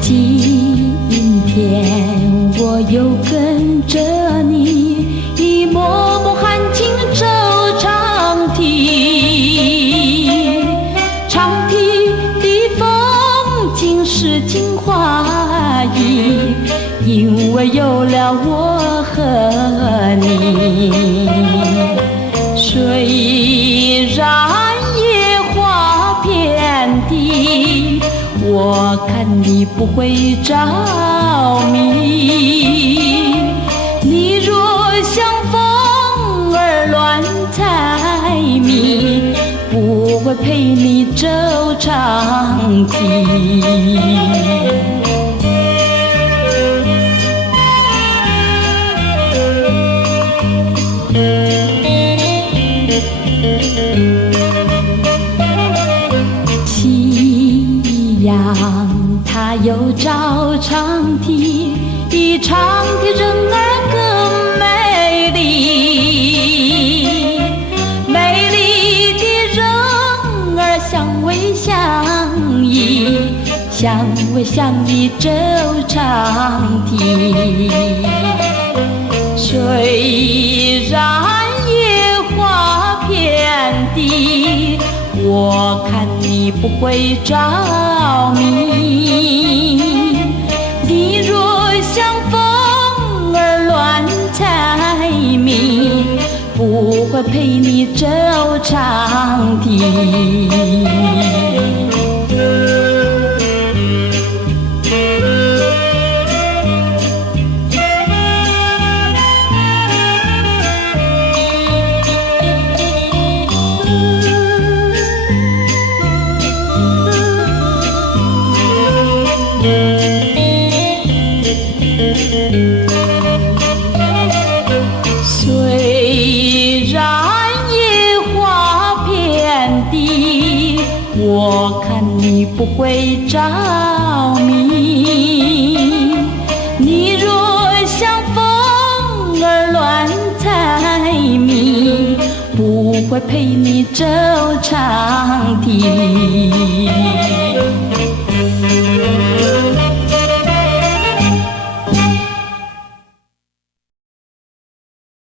今天我又跟着你，一幕幕含情奏长啼，长啼的风景诗情画意，因为有了我和你。虽然野花遍地，我看你不会着迷。你若像风儿乱猜谜，不会陪你走长堤。夕阳它又照长堤，比长堤人儿更美丽。美丽的人儿相偎相依，相偎相依走长堤。虽然野花遍地，我看你不会着迷。你若像风儿乱猜谜，不会陪你走长堤。虽然野花遍地，我看你不会着迷。你若像风儿乱猜谜，不会陪你走长堤。